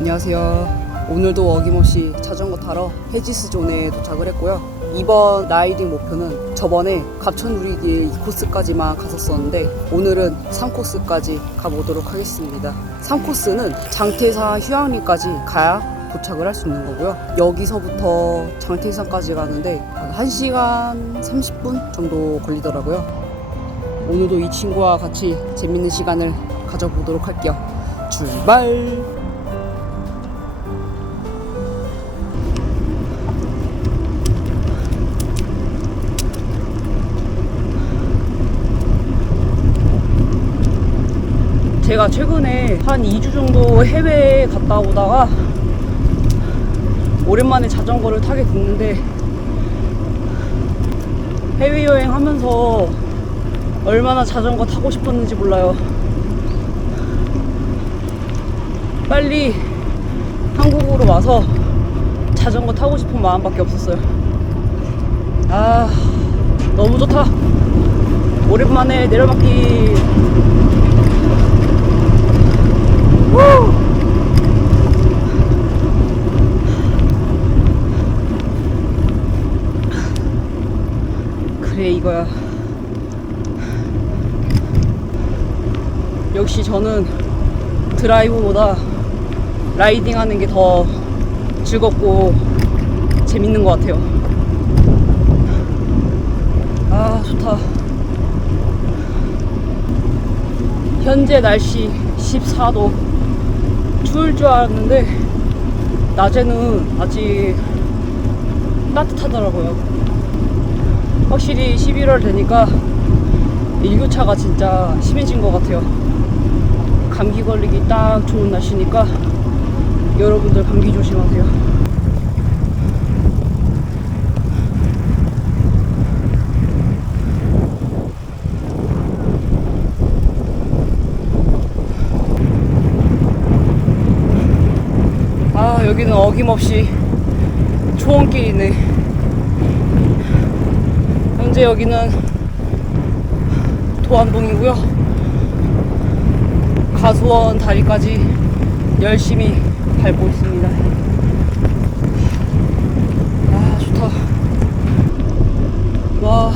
안녕하세요. 오늘도 어김없이 자전거 타러 헤지스 존에 도착을 했고요. 이번 라이딩 목표는 저번에 갑천 누리길 2코스까지만 갔었었는데 오늘은 3코스까지 가보도록 하겠습니다. 3코스는 장태산 휴양리까지 가야 도착을 할 수 있는 거고요. 여기서부터 장태산까지 가는데 한 1시간 30분 정도 걸리더라고요. 오늘도 이 친구와 같이 재밌는 시간을 가져보도록 할게요. 출발! 제가 최근에 한 2주 정도 해외에 갔다 오다가 오랜만에 자전거를 타게 됐는데 해외여행 하면서 얼마나 자전거 타고 싶었는지 몰라요. 빨리 한국으로 와서 자전거 타고 싶은 마음밖에 없었어요. 아, 너무 좋다. 오랜만에 내려막기. 후! 그래, 이거야. 역시 저는 드라이브보다 라이딩 하는 게 더 즐겁고 재밌는 것 같아요. 아, 좋다. 현재 날씨 14도. 추울 줄 알았는데, 낮에는 아직 따뜻하더라고요. 확실히 11월 되니까 일교차가 진짜 심해진 것 같아요. 감기 걸리기 딱 좋은 날씨니까 여러분들 감기 조심하세요. 아, 여기는 어김없이 초원길이네. 현재 여기는 도안동이고요. 가수원 다리까지 열심히 밟고 있습니다. 아, 좋다. 와,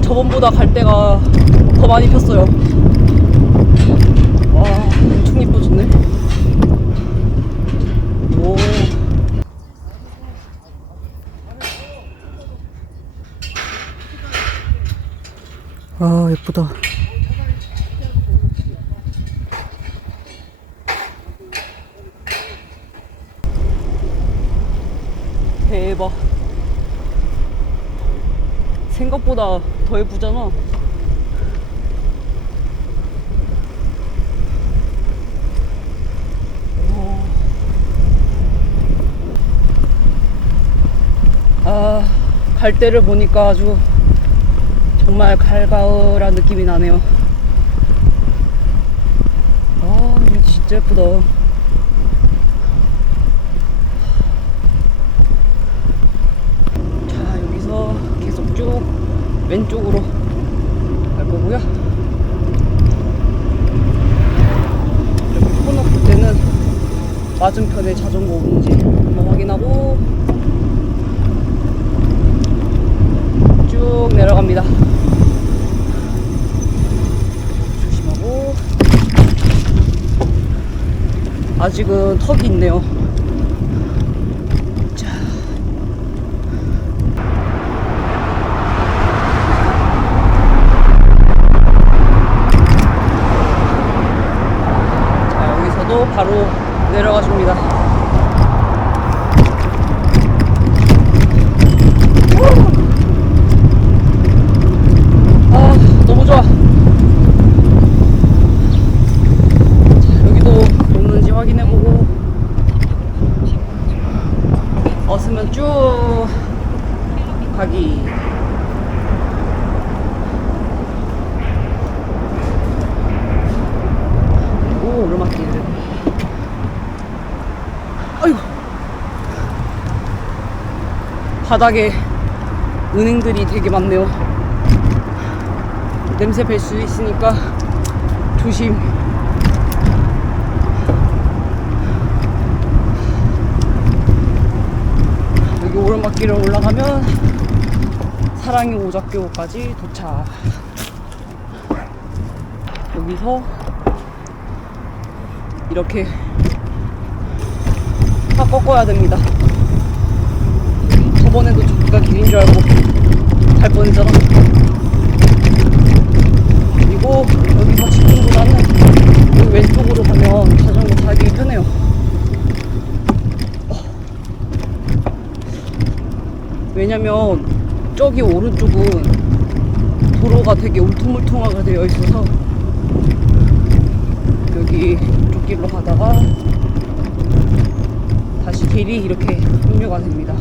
저번보다 갈 때가 더 많이 폈어요. 와, 엄청 이뻐졌네. 오. 아, 예쁘다. 대박. 생각보다 더 예쁘잖아. 오. 아, 갈 때를 보니까 아주 정말 갈가을한 느낌이 나네요. 아, 이거 진짜 예쁘다. 자, 여기서 계속 쭉 왼쪽으로 갈 거고요. 이렇게 코너 풀 때는 맞은편에 자전거 오는지 한번 확인하고 쭉 내려갑니다. 조심하고 아직은 턱이 있네요. 바닥에 은행들이 되게 많네요. 냄새 뵐 수 있으니까 조심. 여기 오르막길을 올라가면 사랑이 오작교까지 도착. 여기서 이렇게 다 꺾어야 됩니다. 저번에도 저기가 길인 줄 알고 갈 뻔했잖아. 그리고 여기서 직진보다는 여기 왼쪽으로 가면 자전거 타기 편해요. 어. 왜냐면 저기 오른쪽은 도로가 되게 울퉁불퉁하게 되어 있어서 여기 이쪽 길로 가다가 다시 길이 이렇게 합류가 됩니다.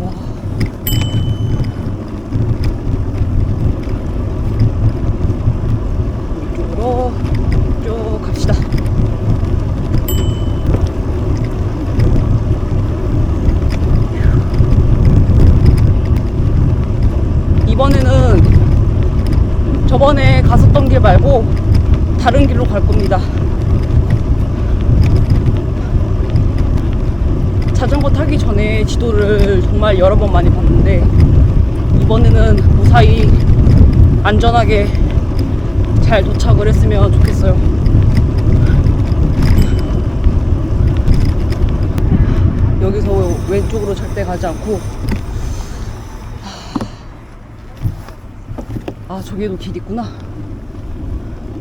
와. 쭉 갑시다. 이번에는 저번에 갔었던 길 말고 다른 길로 갈 겁니다. 자전거 타기 전에 지도를 정말 여러 번 많이 봤는데 이번에는 무사히 안전하게 잘 도착을 했으면 좋겠어요. 여기서 왼쪽으로 절대 가지 않고. 아 저기에도 길 있구나.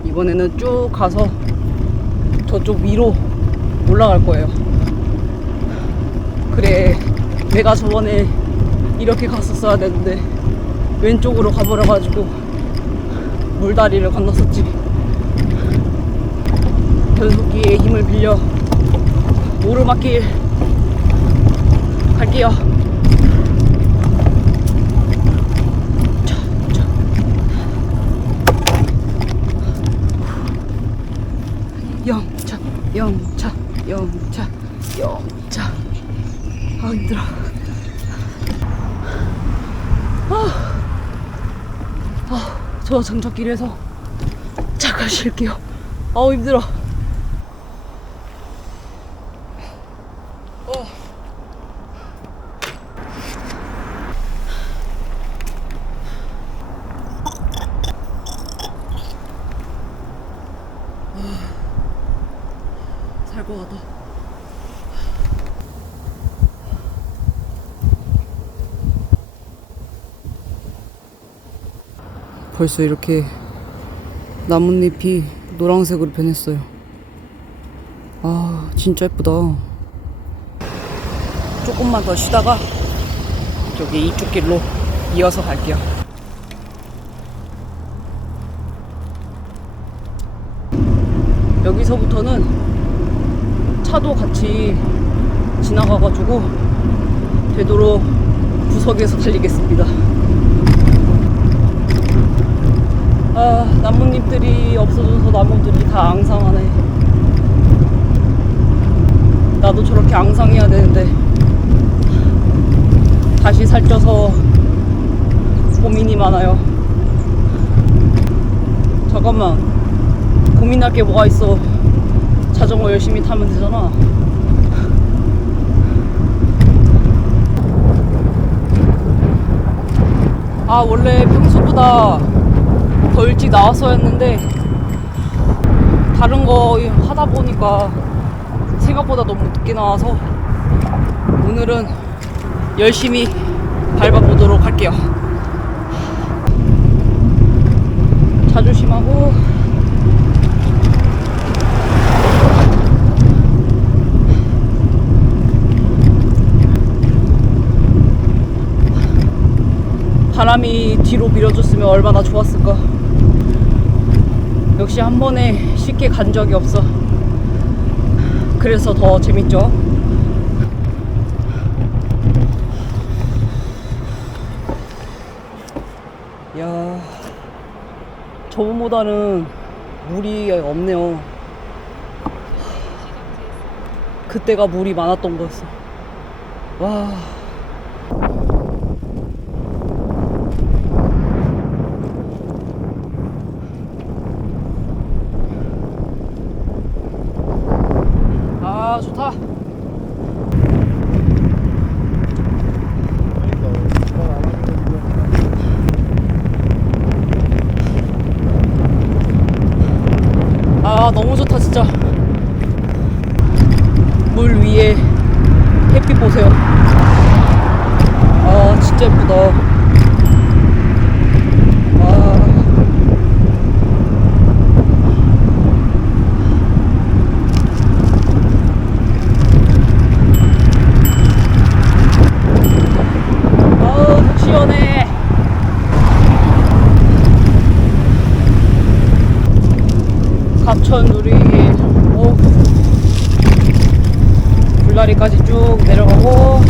이번에는 쭉 가서 저쪽 위로 올라갈 거예요. 그래 내가 저번에 이렇게 갔었어야 되는데 왼쪽으로 가버려가지고 물다리를 건넜었지. 변속기의 힘을 빌려 오르막길 갈게요. 영차 영차 영차 영차. 아 힘들어 저 장착길에서 잠깐 쉴게요 아우 힘들어 어. 살 것 같아. 벌써 이렇게 나뭇잎이 노란색으로 변했어요. 아, 진짜 예쁘다. 조금만 더 쉬다가 저기 이쪽 길로 이어서 갈게요. 여기서부터는 차도 같이 지나가가지고 되도록 구석에서 달리겠습니다. 아, 나뭇잎들이 없어져서 나무들이 다 앙상하네. 나도 저렇게 앙상해야 되는데 다시 살쪄서 고민이 많아요. 잠깐만. 고민할 게 뭐가 있어. 자전거 열심히 타면 되잖아. 아, 원래 평소보다 더 일찍 나왔어야 했는데, 다른 거 하다 보니까 생각보다 너무 늦게 나와서, 오늘은 열심히 밟아보도록 할게요. 자조심하고, 바람이 뒤로 밀어줬으면 얼마나 좋았을까. 역시 한 번에 쉽게 간 적이 없어. 그래서 더 재밌죠. 야, 저번보다는 물이 없네요. 그때가 물이 많았던 거였어. 와. 아 좋다 너무 좋다 진짜 물 위에 햇빛 보세요. 아 진짜 예쁘다 아 아우 속 시원해 갑천 누리길 오 불 다리까지 쭉 내려가고.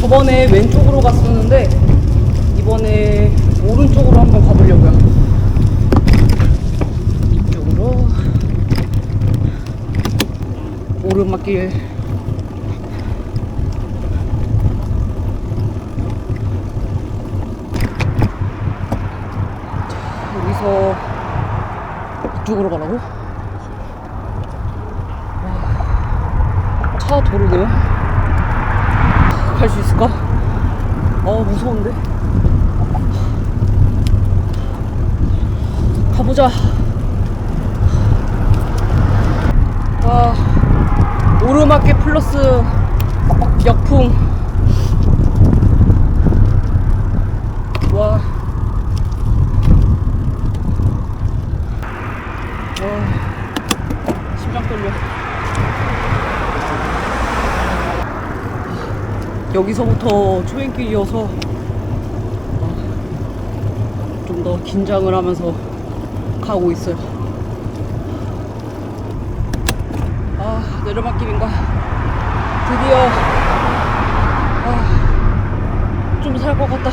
저번에 왼쪽으로 갔었는데 이번에 오른쪽으로 한번 가보려고요. 이쪽으로. 오르막길 자, 여기서 이쪽으로 가라고? 와, 차 도로네요 갈 수 있을까? 아 무서운데 가보자 아 오르막길 플러스 역풍 와. 와. 심장 떨려. 여기서부터 초행길이어서 좀 더 긴장을 하면서 가고 있어요. 아, 내려막길인가? 드디어 아, 좀살 것 같다.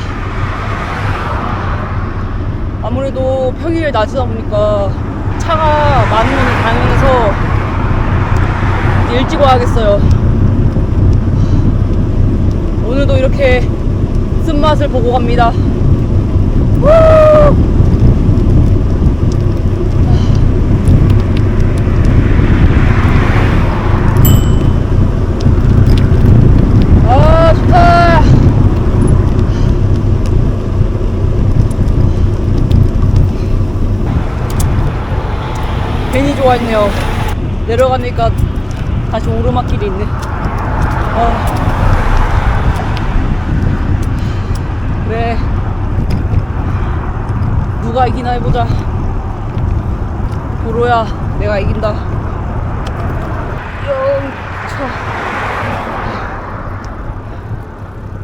아무래도 평일 낮이다 보니까 차가 많은 면이 당연해서 일찍 와야겠어요. 오늘도 이렇게 쓴맛을 보고 갑니다. 우! 아, 좋아했네요. 내려가니까 다시 오르막길이 있네. 아. 그래. 누가 이기나 해보자. 도로야, 내가 이긴다. 영차.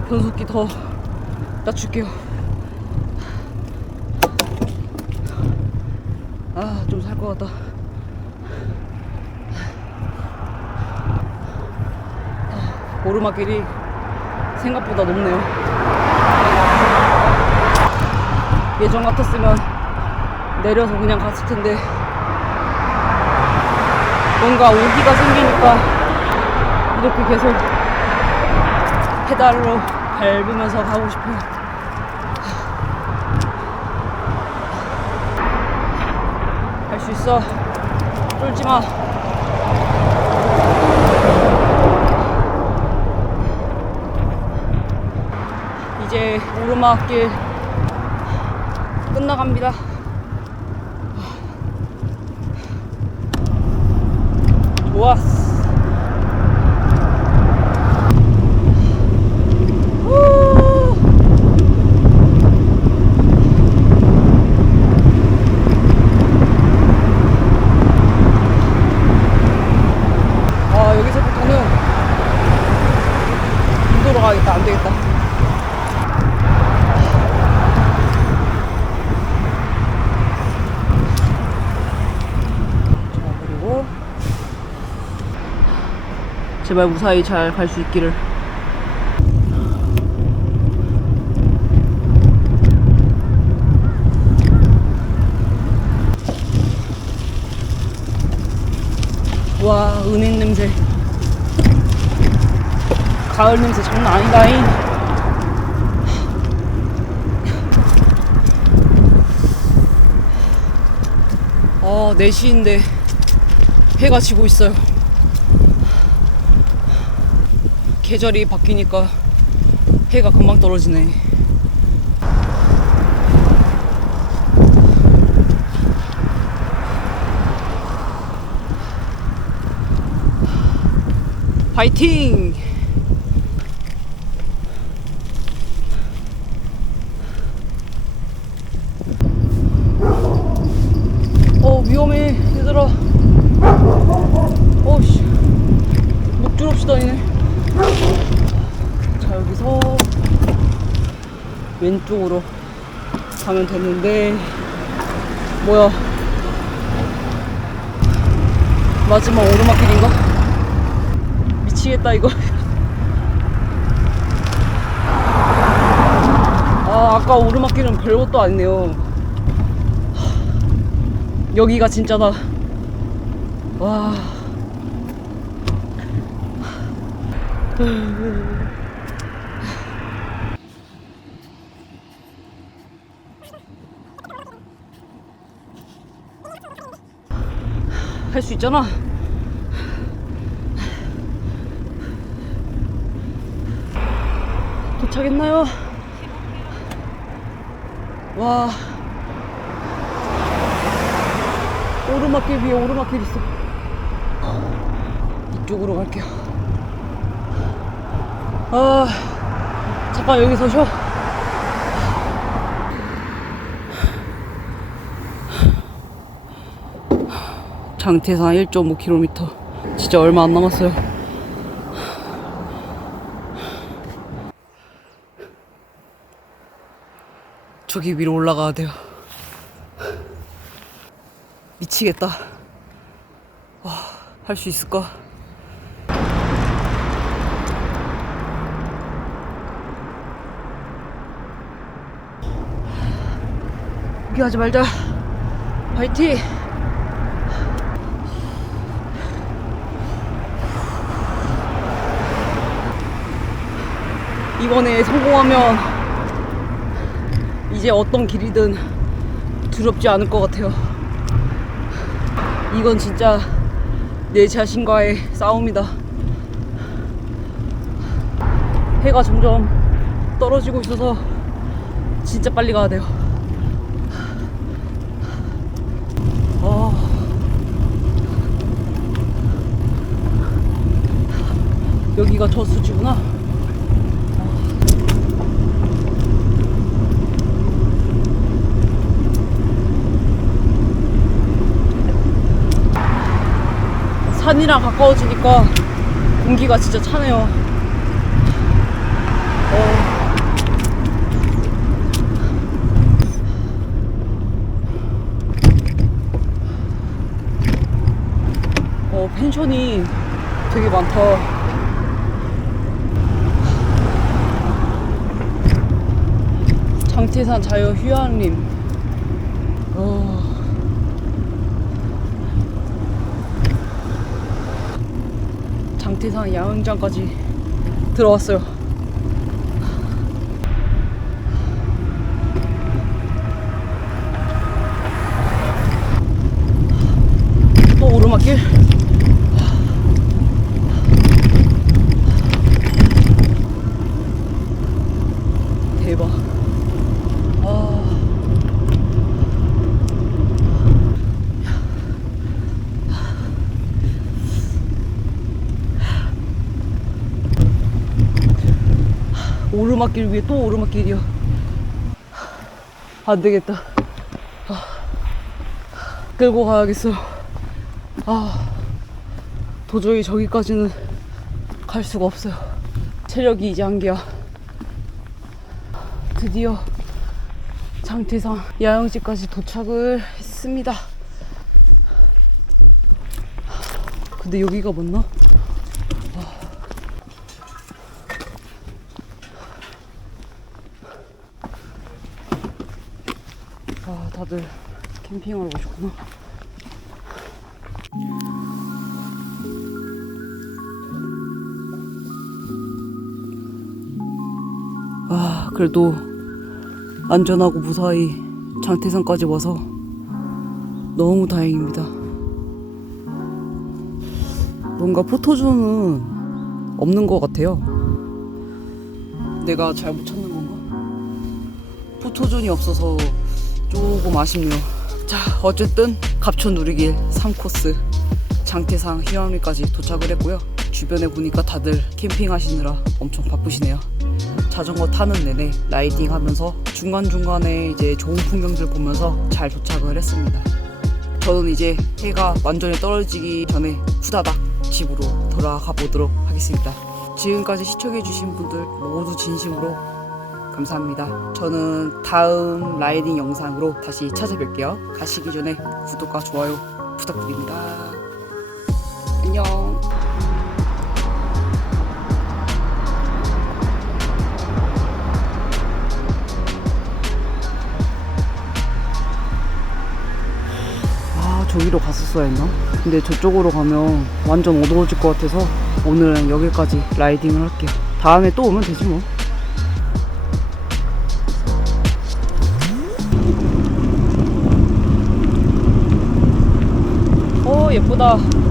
변속기 더 낮출게요. 아, 좀 살 것 같다. 아, 오르막길이 생각보다 높네요. 예전 같았으면 내려서 그냥 갔을 텐데 뭔가 오기가 생기니까 이렇게 계속 페달로 밟으면서 가고 싶어요. 할 수 있어. 쫄지 마. 이제 오르막길 끝나갑니다. 좋았어. 후. 아 여기서부터는 인도로 가야겠다 안 되겠다 자 그리고 제발 무사히 잘 갈 수 있기를. 와 은행 냄새. 가을 냄새 장난 아니다잉. 어 4시인데 해가 지고 있어요 계절이 바뀌니까 해가 금방 떨어지네. 파이팅! 어 위험해 얘들아 어씨 목 두렵시다니네 자 여기서 왼쪽으로 가면 되는데 뭐야? 마지막 오르막길인가? 미치겠다 이거. 아 아까 오르막길은 별것도 아니네요. 여기가 진짜다. 와 할 수 있잖아. 도착했나요? 와. 오르막길 위에 오르막길 있어. 이쪽으로 갈게요. 아, 잠깐 여기서 쉬어. 장태산 1.5km. 진짜 얼마 안 남았어요. 저기 위로 올라가야 돼요. 미치겠다. 와, 할 수 있을까? 포기하지 말자. 파이팅! 이번에 성공하면 이제 어떤 길이든 두렵지 않을 것 같아요. 이건 진짜 내 자신과의 싸움이다. 해가 점점 떨어지고 있어서 진짜 빨리 가야 돼요. 아. 여기가 저수지구나. 산이랑 가까워지니까 공기가 진짜 차네요. 어. 어, 펜션이 되게 많다. 장태산 자유 휴양림. 어. 장태산 야영장까지 들어왔어요. 또 오르막길. 대박. 아. 오르막길 위에 또 오르막길이야. 안 되겠다. 아, 끌고 가야겠어. 아, 도저히 저기까지는 갈 수가 없어요. 체력이 이제 한계야. 드디어 장태상 야영지까지 도착을 했습니다. 근데 여기가 맞나? 아, 다들 캠핑하러 오셨구나. 아, 그래도 안전하고 무사히 장태산까지 와서 너무 다행입니다. 뭔가 포토존은 없는 것 같아요. 내가 잘못 찾는 건가? 포토존이 없어서 조금 아쉽네요. 자, 어쨌든 갑천 누리길 3코스 장태상 휴양리까지 도착을 했고요. 주변에 보니까 다들 캠핑 하시느라 엄청 바쁘시네요. 자전거 타는 내내 라이딩 하면서 중간중간에 이제 좋은 풍경들 보면서 잘 도착을 했습니다. 저는 이제 해가 완전히 떨어지기 전에 후다닥 집으로 돌아가 보도록 하겠습니다. 지금까지 시청해주신 분들 모두 진심으로 감사합니다. 저는 다음 라이딩 영상으로 다시 찾아뵐게요. 가시기 전에 구독과 좋아요 부탁드립니다. 안녕. 아 저기로 갔었어야 했나? 근데 저쪽으로 가면 완전 어두워질 것 같아서 오늘은 여기까지 라이딩을 할게요. 다음에 또 오면 되지 뭐. 오 예쁘다.